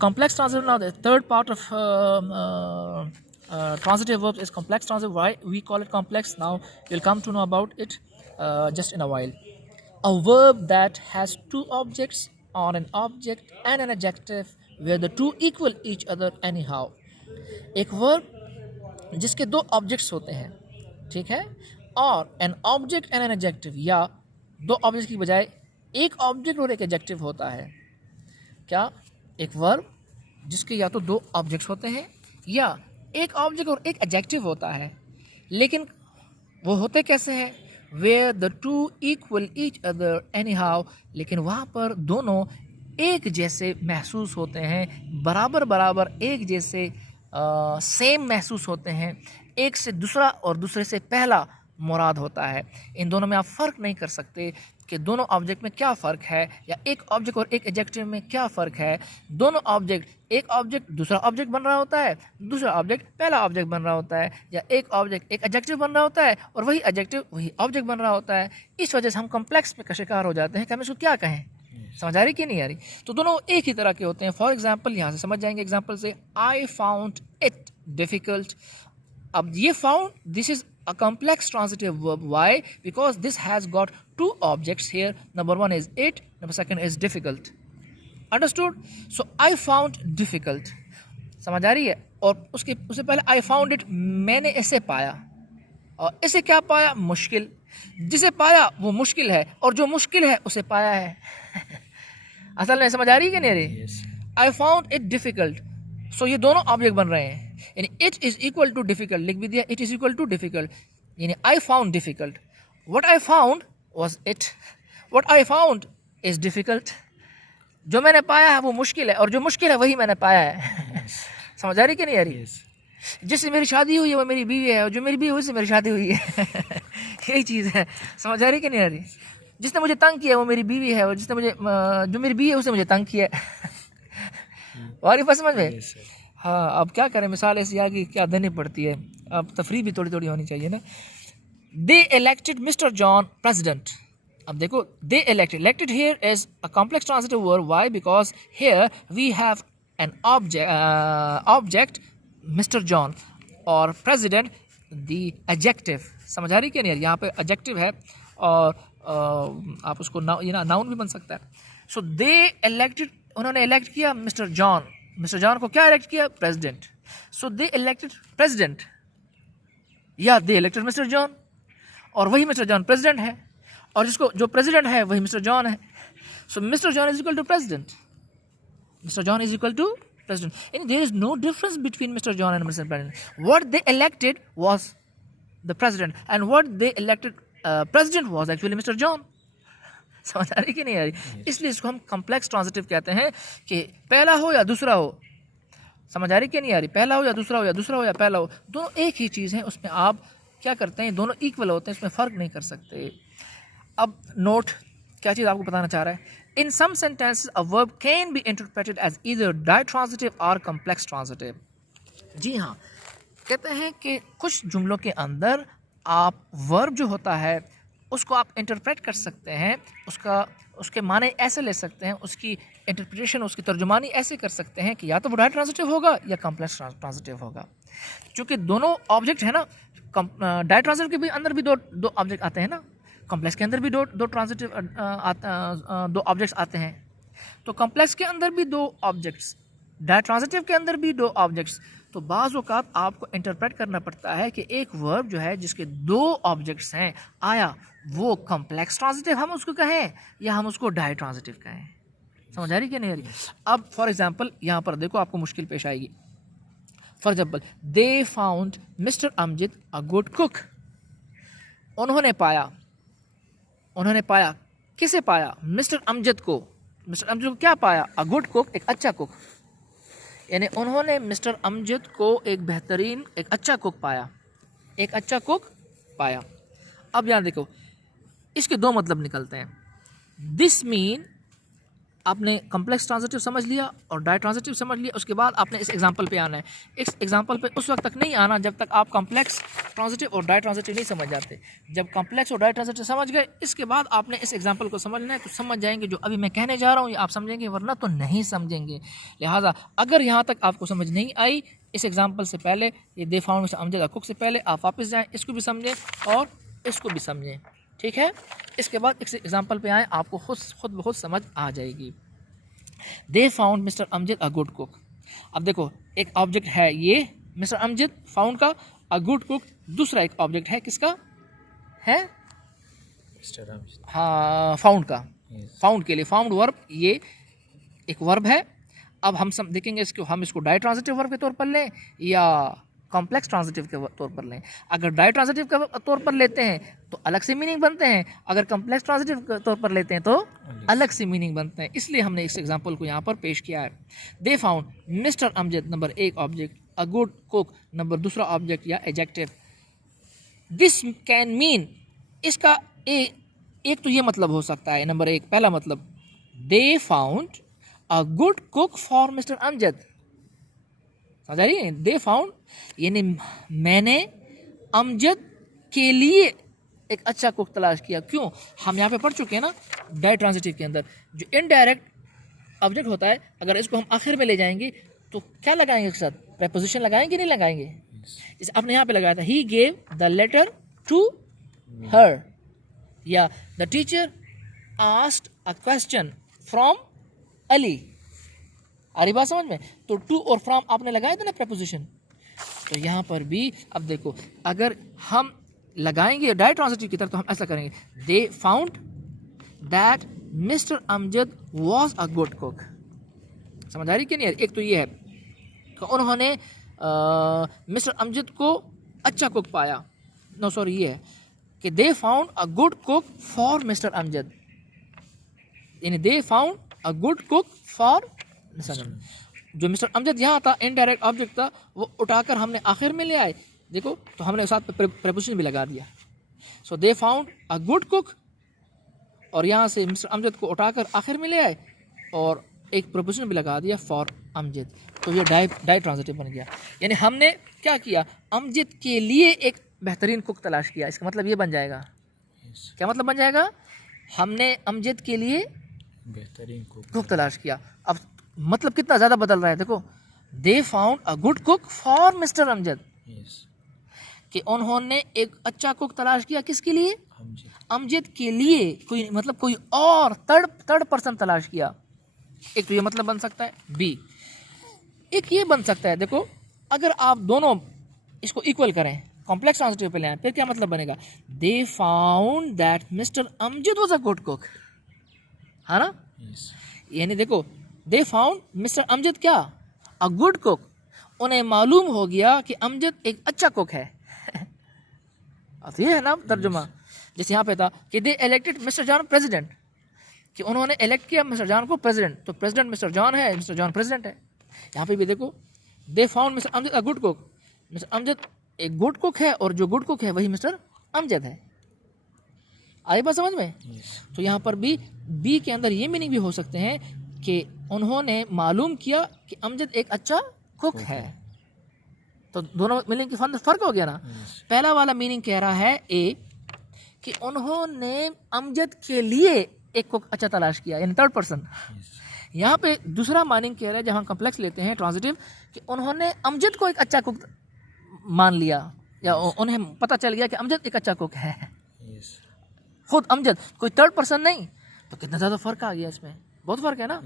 complex transitive. Now the third part of transitive verbs is complex transitive. Why we call it complex? Now you'll come to know about it just in a while. A verb that has two objects or an object and an adjective where the two equal each other anyhow. एक verb जिसके दो objects होते हैं, ठीक है, और an object and an adjective, या दो ऑब्जेक्ट की बजाय एक ऑब्जेक्ट और एक एडजेक्टिव होता है. क्या? एक वर्ब जिसके या तो दो ऑब्जेक्ट्स होते हैं या एक ऑब्जेक्ट और एक एडजेक्टिव होता है, लेकिन वो होते कैसे हैं? Where the two equal each other anyhow, लेकिन वहाँ पर दोनों एक जैसे महसूस होते हैं, बराबर बराबर एक जैसे सेम महसूस होते हैं. एक से दूसरा और दूसरे से पहला मुराद होता है. इन दोनों में आप फ़र्क नहीं कर सकते कि दोनों ऑब्जेक्ट में क्या फ़र्क है, या एक ऑब्जेक्ट और एक एडजेक्टिव में क्या फ़र्क है. दोनों ऑब्जेक्ट, एक ऑब्जेक्ट दूसरा ऑब्जेक्ट बन रहा होता है, दूसरा ऑब्जेक्ट पहला ऑब्जेक्ट बन रहा होता है, या एक ऑब्जेक्ट एक एडजेक्टिव बन रहा होता है और वही एडजेक्टिव वही ऑब्जेक्ट बन रहा होता है. इस वजह से हम कॉम्प्लेक्स में का शिकार हो जाते हैं कि हम इसको क्या कहें. समझ आ रही कि नहीं आ रही? तो दोनों एक ही तरह के होते हैं. फॉर एग्जाम्पल यहाँ से समझ जाएंगे एग्जाम्पल से. I found it difficult. अब ये found, this is a complex transitive verb. Why? Because this has got two objects here. Number one is it, number second is difficult. Understood? So I found difficult. समझ आ रही है? और उससे पहले I found it, मैंने इसे पाया, और इसे क्या पाया? मुश्किल. जिसे पाया वो मुश्किल है, और जो मुश्किल है उसे पाया है. असल में समझ आ रही है कि नहीं रही? I found it difficult. So ये दोनों ऑब्जेक्ट बन रहे हैं. यानी it is equal to difficult लिख भी दिया, it is equal to difficult. यानी I found difficult. What I found was it, what I found is difficult. जो मैंने पाया है वो मुश्किल है, और जो मुश्किल है वही मैंने पाया है. समझ आ रही कि नहीं आ रही? जिससे मेरी शादी हुई है वो मेरी बीवी है, और जो मेरी बीवी हुई से मेरी शादी हुई है. यही चीज़ है. समझ आ रही कि नहीं आ रही? जिसने मुझे तंग किया वो मेरी बीवी है, और जिसने मुझे जो मेरी बीवी है उसने मुझे तंग किया. और ये समझ में? हाँ, अब क्या करें, मिसाल ऐसी आ गई क्या देनी पड़ती है. अब तफरी भी थोड़ी थोड़ी होनी चाहिए ना. They elected Mr John president. अब देखो, they elected here is a complex transitive verb. Why? Because here we have an object Mr John, और प्रेसिडेंट द एडजेक्टिव. समझ आ रही कि नहीं? यहाँ पे एडजेक्टिव है, और आप उसको नाउन भी बन सकता है. सो दे इलेक्टेड, उन्होंने इलेक्ट किया मिस्टर जॉन. मिस्टर जॉन को क्या इलेक्ट किया? प्रेसिडेंट. सो दे इलेक्टेड प्रेसिडेंट, या दे इलेक्टेड मिस्टर जॉन, और वही मिस्टर जॉन प्रेसिडेंट है, और जिसको जो प्रेसिडेंट है वही मिस्टर जॉन है. So Mr John is equal to president. Mr John is equal to president. And there is no difference between Mr. John and Mr. President. What they elected was the president, and what they elected president was actually Mr. John. समझ आ रही कि नहीं आ रही? इसलिए इसको हम complex transitive कहते हैं कि पहला हो या दूसरा हो. समझ आ रही कि नहीं आ रही? पहला हो या दूसरा हो, या दूसरा हो या पहला हो, दोनों एक ही चीज़ है. उसमें आप क्या करते हैं, दोनों इक्वल होते हैं, इसमें फ़र्क नहीं कर सकते. अब नोट, क्या चीज़ आपको बताना चाह रहा है. In some sentences, a verb can be interpreted as either ditransitive or complex transitive. जी हाँ, कहते हैं कि कुछ जुमलों के अंदर आप वर्ब जो होता है उसको आप इंटरप्रेट कर सकते हैं, उसके माने ऐसे ले सकते हैं, उसकी इंटरप्रिटेशन, उसकी तर्जुमानी ऐसे कर सकते हैं कि या तो वो डायट्रांजिटिव होगा या कॉम्प्लेक्स ट्रांजिटिव होगा. क्योंकि दोनों ऑब्जेक्ट है ना, डायट्रांजिटिव के भी अंदर भी दो ऑब्जेक्ट आते हैं ना, कॉम्प्लेक्स के अंदर भी दो ट्रांजिटिव दो ऑब्जेक्ट्स आते हैं. तो कॉम्प्लेक्स के अंदर भी दो ऑब्जेक्ट्स, डायट्रांजिटिव के अंदर भी दो ऑब्जेक्ट्स. तो बाज़ औक़ात आपको इंटरप्रेट करना पड़ता है कि एक वर्ब जो है जिसके दो ऑब्जेक्ट्स हैं, आया वो कॉम्प्लेक्स ट्रांजिटिव हम उसको कहें या हम उसको डायट्रांजिटिव कहें. समझ आ रही कि नहीं आ रही? अब फॉर एग्जांपल यहाँ पर देखो, आपको मुश्किल पेश आएगी. For example, they found Mr Amjad a good cook. उन्होंने पाया किसे पाया? मिस्टर अमजद को. मिस्टर अमजद को क्या पाया? अ गुड कुक, एक अच्छा कुक. यानी उन्होंने मिस्टर अमजद को एक बेहतरीन, एक अच्छा कुक पाया, एक अच्छा कुक पाया. अब यहाँ देखो, इसके दो मतलब निकलते हैं. दिस मीन आपने कॉम्प्लेक्स ट्रांजिटिव समझ लिया और डाई ट्रांजिटिव समझ लिया, उसके बाद आपने इस एग्जांपल पे आना है। इस एग्जांपल पे उस वक्त तक नहीं आना जब तक आप कॉम्प्लेक्स ट्रांजिटिव और डाई ट्रांजिटिव नहीं समझ जाते। जब कॉम्प्लेक्स और डाई ट्रांजिटिव समझ गए, इसके बाद आपने इस एग्जांपल को समझना है, तो समझ जाएंगे जो अभी मैं कहने जा रहा हूँ, ये आप समझेंगे, वरना तो नहीं समझेंगे। लिहाजा अगर यहाँ तक आपको समझ नहीं आई इस एग्जाम्पल से पहले, ये दे फाउंड मिस्टर अमजद कुक से पहले, आप वापस जाएँ, इसको भी समझें और इसको भी समझें, ठीक है। इसके बाद इस एग्जाम्पल पे आएँ, आपको खुद ब खुद समझ आ जाएगी। दे फाउंड मिस्टर अमजद अ गुड कुक। अब देखो, एक ऑब्जेक्ट है ये मिस्टर अमजद फाउंड का, अ गुड कुक दूसरा एक ऑब्जेक्ट है, किसका है? मिस्टर अमजद। हाँ, फाउंड का। फाउंड के लिए फाउंड वर्ब, ये एक वर्ब है। अब हम सब देखेंगे इसको, हम इसको डाई ट्रांजिटिव वर्ब के तौर पर लें या कॉम्प्लेक्स ट्रांजिटिव के तौर पर लें। अगर डाई ट्रांजिटिव के तौर पर लेते हैं तो अलग से मीनिंग बनते हैं, अगर कॉम्प्लेक्स ट्रांजिटिव के तौर पर लेते हैं तो अलग से मीनिंग बनते हैं। इसलिए हमने इस एग्जांपल को यहाँ पर पेश किया है। They found Mr Amjad number एक object, a good cook number दूसरा ऑब्जेक्ट या एडजेक्टिव। दिस कैन मीन, इसका एक तो ये मतलब हो सकता है, नंबर एक पहला मतलब, दे found a good cook for Mr Amjad. समझ आ रही है? दे फाउंड यानी मैंने अमजद के लिए एक अच्छा कुक तलाश किया। क्यों? हम यहाँ पे पढ़ चुके हैं ना डाई ट्रांजिटिव के अंदर, जो इनडायरेक्ट ऑब्जेक्ट होता है, अगर इसको हम आखिर में ले जाएंगे तो क्या लगाएंगे उसके साथ? प्रेपोजिशन लगाएंगे, नहीं लगाएंगे? जैसे आपने यहाँ पे लगाया था, he gave the letter to her, या the teacher asked a question from Ali. आ रही बात समझ में? तो टू और फ्रॉम आपने लगाया था ना प्रेपोजिशन। तो यहाँ पर भी अब देखो, अगर हम लगाएंगे डाई ट्रांजिटिव की तरफ तो हम ऐसा करेंगे, they found that mister Amjad was a good cook. समझ आ रही कि नहीं? एक तो ये है कि उन्होंने मिस्टर अमजद को अच्छा कुक पाया। नो सॉरी, ये है कि they found a good cook for Mr Amjad, यानी they found a good cook for जो मिस्टर अमजद यहाँ था, इनडायरेक्ट ऑब्जेक्ट था, वो उठाकर हमने आखिर में ले आए। देखो, तो हमने साथ पे प्रेपोजिशन भी लगा दिया। So they found a good cook, और यहाँ से मिस्टर अमजद को उठाकर आखिर में ले आए और एक प्रेपोजिशन भी लगा दिया फॉर अमजद। तो ये डाई ट्रांजिटिव बन गया। यानी हमने क्या किया? अमजद के लिए एक बेहतरीन कुक तलाश किया। इसका मतलब ये बन जाएगा, क्या मतलब बन जाएगा? हमने अमजद के लिए बेहतरीन कुक तलाश किया। अब मतलब कितना ज़्यादा बदल रहा है, देखो, दे found a good cook for Mr Amjad, कि उन्होंने एक अच्छा कुक तलाश किया, किसके लिए? अमजद के लिए। कोई मतलब कोई और थर्ड पर्सन तलाश किया। एक तो ये मतलब बन सकता है। बी, एक ये बन सकता है, देखो, अगर आप दोनों इसको इक्वल करें, कॉम्प्लेक्स ट्रांजिटिव पे ले आए, फिर क्या मतलब बनेगा? They found that mister Amjad was a good cook, है ना? यानी देखो, दे फाउंड मिस्टर अमजद क्या? अ गुड कुक। उन्हें मालूम हो गया कि अमजद एक अच्छा कुक है। अब ये है ना तर्जुमा। जैसे यहाँ पे था कि दे इलेक्टेड मिस्टर जॉन प्रेसिडेंट, कि उन्होंने इलेक्ट किया मिस्टर जॉन को प्रेसिडेंट, तो प्रेसिडेंट मिस्टर जॉन है, मिस्टर जॉन प्रेसिडेंट है। यहाँ पे भी देखो, दे फाउंड मिस्टर अमजद अ गुड कुक, मिस्टर अमजद एक गुड कुक है और जो गुड कुक है वही मिस्टर अमजद है। आई बात समझ में? तो यहाँ पर भी बी के अंदर ये मीनिंग भी हो सकते हैं कि उन्होंने मालूम किया कि अमजद एक अच्छा कुक है। तो दोनों मीनिंग के फर्क हो गया ना। पहला वाला मीनिंग कह रहा है ए, कि उन्होंने अमजद के लिए एक कुक अच्छा तलाश किया, यानी थर्ड पर्सन। यहाँ पे दूसरा मीनिंग कह रहा है, जब हम कॉम्प्लेक्स लेते हैं ट्रांजिटिव, कि उन्होंने अमजद को एक अच्छा कुक मान लिया, या उन्हें पता चल गया कि अमजद एक अच्छा कुक है। खुद अमजद, कोई थर्ड पर्सन नहीं। तो कितना ज़्यादा फ़र्क आ गया इसमें, बहुत फ़र्क है ना।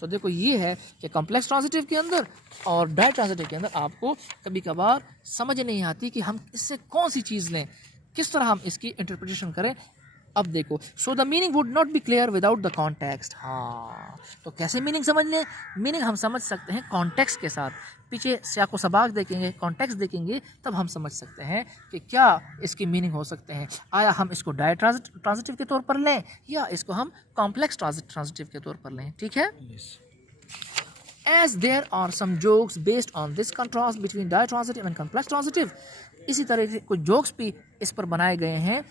तो देखो, ये है कि कॉम्प्लेक्स ट्रांजिटिव के अंदर और डाई ट्रांजिटिव के अंदर आपको कभी कभार समझ नहीं आती कि हम इससे कौन सी चीज़ लें, किस तरह हम इसकी इंटरप्रिटेशन करें। अब देखो, so the meaning would not be clear without the context. हाँ, तो कैसे मीनिंग समझ लें? मीनिंग हम समझ सकते हैं कॉन्टेक्स्ट के साथ। पीछे सियाको सबाक देखेंगे, कॉन्टेक्स्ट देखेंगे, तब हम समझ सकते हैं कि क्या इसकी मीनिंग हो सकते हैं। आया हम इसको डाई ट्रांजिटिव के तौर पर लें या इसको हम कॉम्प्लेक्स ट्रांजिटिव के तौर पर लें, ठीक है। As there are some jokes based on this contrast between ditransitive and complex transitive, इसी तरह के कुछ जोक्स भी इस पर बनाए गए हैं,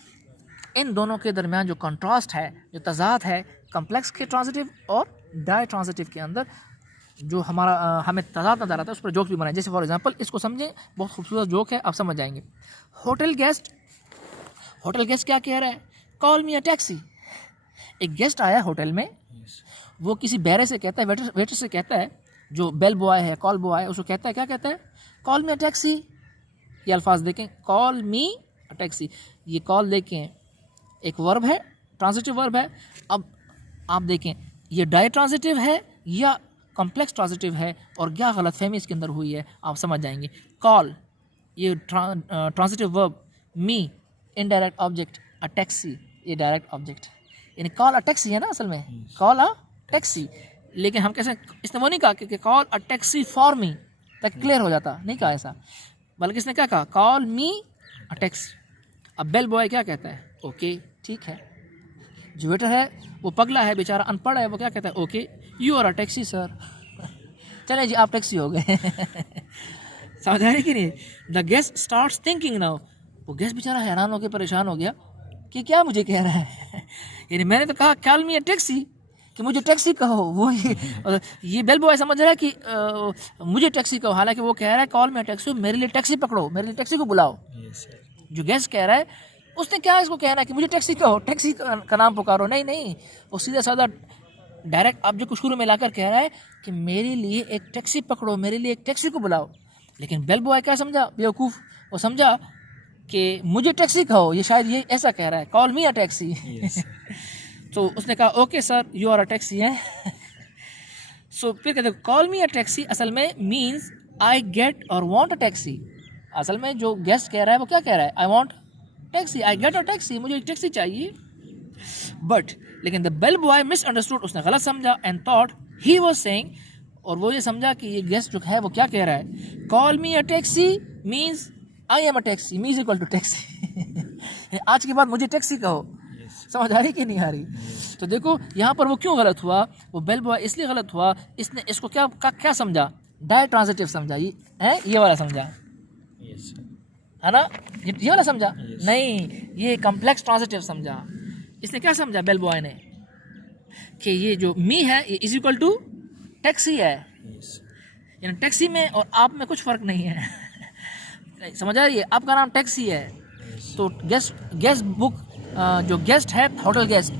इन दोनों के दरमियान जो कंट्रास्ट है, जो तजाद है कॉम्प्लेक्स के ट्रांजिटिव और डाई ट्रांजिटिव के अंदर जो हमारा हमें तजाद नजर आता है उस पर जोक भी बनाए। जैसे फॉर एग्जांपल इसको समझें, बहुत खूबसूरत जोक है, आप समझ जाएंगे। होटल गेस्ट क्या कह रहा है? Call me a taxi. एक गेस्ट आया होटल में, वो किसी बैरे से कहता है, वेटर से कहता है, जो बेल बॉय है, कॉल बॉय है, उसको कहता है, क्या कहता है? Call me a taxi. ये अल्फाज देखें, कॉल मी अ टैक्सी। ये कॉल देखें एक वर्ब है, ट्रांजिटिव वर्ब है। अब आप देखें ये डाई ट्रांजिटिव है या कॉम्प्लेक्स ट्रांजिटिव है, और क्या गलतफहमी इसके अंदर हुई है आप समझ जाएंगे। कॉल ये transitive verb, me indirect object, a taxi ये डायरेक्ट ऑब्जेक्ट। यानी कॉल अ टैक्सी है ना असल में, कॉल अ टैक्सी। लेकिन हम कैसे, इसने वो नहीं कहा कि call a taxi for me, तक क्लियर हो जाता, नहीं कहा ऐसा, बल्कि इसने क्या कहा? Call me a taxi. अब बेल बॉय क्या कहता है? ओके, ठीक है। जो वेटर है वो पगला है बेचारा, अनपढ़ है, वो क्या कहता है? Okay you are a taxi sir. चले जी आप टैक्सी हो गए। समझ आ रही कि नहीं? The guest starts thinking now. वो गेस्ट बेचारा हैरान हो गया, परेशान हो गया कि क्या मुझे कह रहा है। यानी मैंने तो कहा कॉल मी अ टैक्सी, कि मुझे टैक्सी कहो। वो ये बेल बॉय समझ रहा है कि मुझे टैक्सी कहो, हालांकि वो कह रहा है कॉल मी अ टैक्सी, मेरे लिए टैक्सी पकड़ो, मेरे लिए टैक्सी को बुलाओ। जो गेस्ट कह रहा है उसने क्या इसको कहना है कि मुझे टैक्सी कहो, टैक्सी का नाम पुकारो। नहीं नहीं, वो सीधा साधा डायरेक्ट ऑब्जेक्ट को शुरू में लाकर कह रहा है कि मेरे लिए एक टैक्सी पकड़ो, मेरे लिए एक टैक्सी को बुलाओ। लेकिन बेल बॉय क्या समझा? बेवकूफ़, वो समझा कि मुझे टैक्सी कहो, ये शायद ये ऐसा कह रहा है, कॉल मी अ टैक्सी। तो उसने कहा okay sir you are a taxi है। सो फिर कहते कॉल मी अ टैक्सी असल में मीन्स आई गेट और वांट अ टैक्सी। असल में जो गेस्ट कह रहा है वो क्या कह रहा है? I want taxi, I get a taxi, मुझे एक टैक्सी चाहिए। बट लेकिन द बेल बॉय मिसअंडरस्टूड, उसने गलत समझा, and thought he was saying, और वो ये समझा कि ये गेस्ट जो है वो क्या कह रहा है? Call me a taxi means I am a taxi, me is equal to taxi. आज के बाद मुझे टैक्सी कहो। समझ आ रही कि नहीं आ रही? तो देखो यहाँ पर वो क्यों गलत हुआ, वो बेल बॉय इसलिए गलत हुआ, इसने इसको क्या समझा? डाई ट्रांजिटिव समझा, ये वाला समझा है ना, ये वाला समझा। नहीं, ये कॉम्प्लेक्स ट्रांजिटिव समझा। इसने क्या समझा बेल बॉय ने? कि ये जो मी है ये इज इक्वल टू टैक्सी है, यानी टैक्सी में और आप में कुछ फ़र्क नहीं है। समझ आ रही है? आपका नाम टैक्सी है, तो गेस्ट बुक जो गेस्ट है होटल गेस्ट,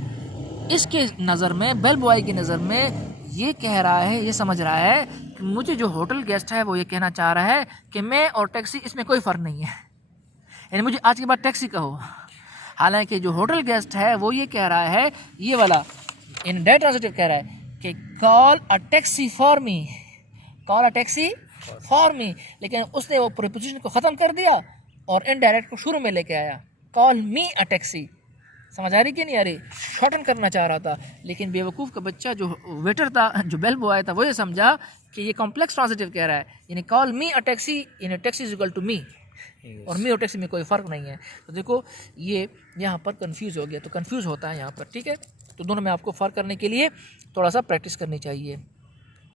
इसके नज़र में, बेल बॉय की नज़र में ये कह रहा है, ये समझ रहा है कि मुझे जो होटल गेस्ट है वो ये कहना चाह रहा है कि मैं और टैक्सी इसमें कोई फ़र्क नहीं है, यानी मुझे आज के बाद टैक्सी कहो। हालांकि जो होटल गेस्ट है वो ये कह रहा है, ये वाला इन डाई ट्रांजिटिव कह रहा है कि call a taxi for me, call a taxi for me, लेकिन उसने वो प्रीपोजिशन को ख़त्म कर दिया और इनडायरेक्ट को शुरू में लेके आया, कॉल मी अ टैक्सी। समझ आ रही कि नहीं आ रही? शॉर्टन करना चाह रहा था, लेकिन बेवकूफ़ का बच्चा जो वेटर था, जो बेल बॉय था, वो ये समझा कि ये कॉम्प्लेक्स ट्रांजिटिव कह रहा है, यानी कॉल मी अ टैक्सी, यानी taxi is equal to me, और मी और टैक्सी में कोई फ़र्क नहीं है। तो देखो ये यहाँ पर कंफ्यूज हो गया, तो कंफ्यूज होता है यहाँ पर, ठीक है। तो दोनों में आपको फ़र्क करने के लिए थोड़ा सा प्रैक्टिस करनी चाहिए।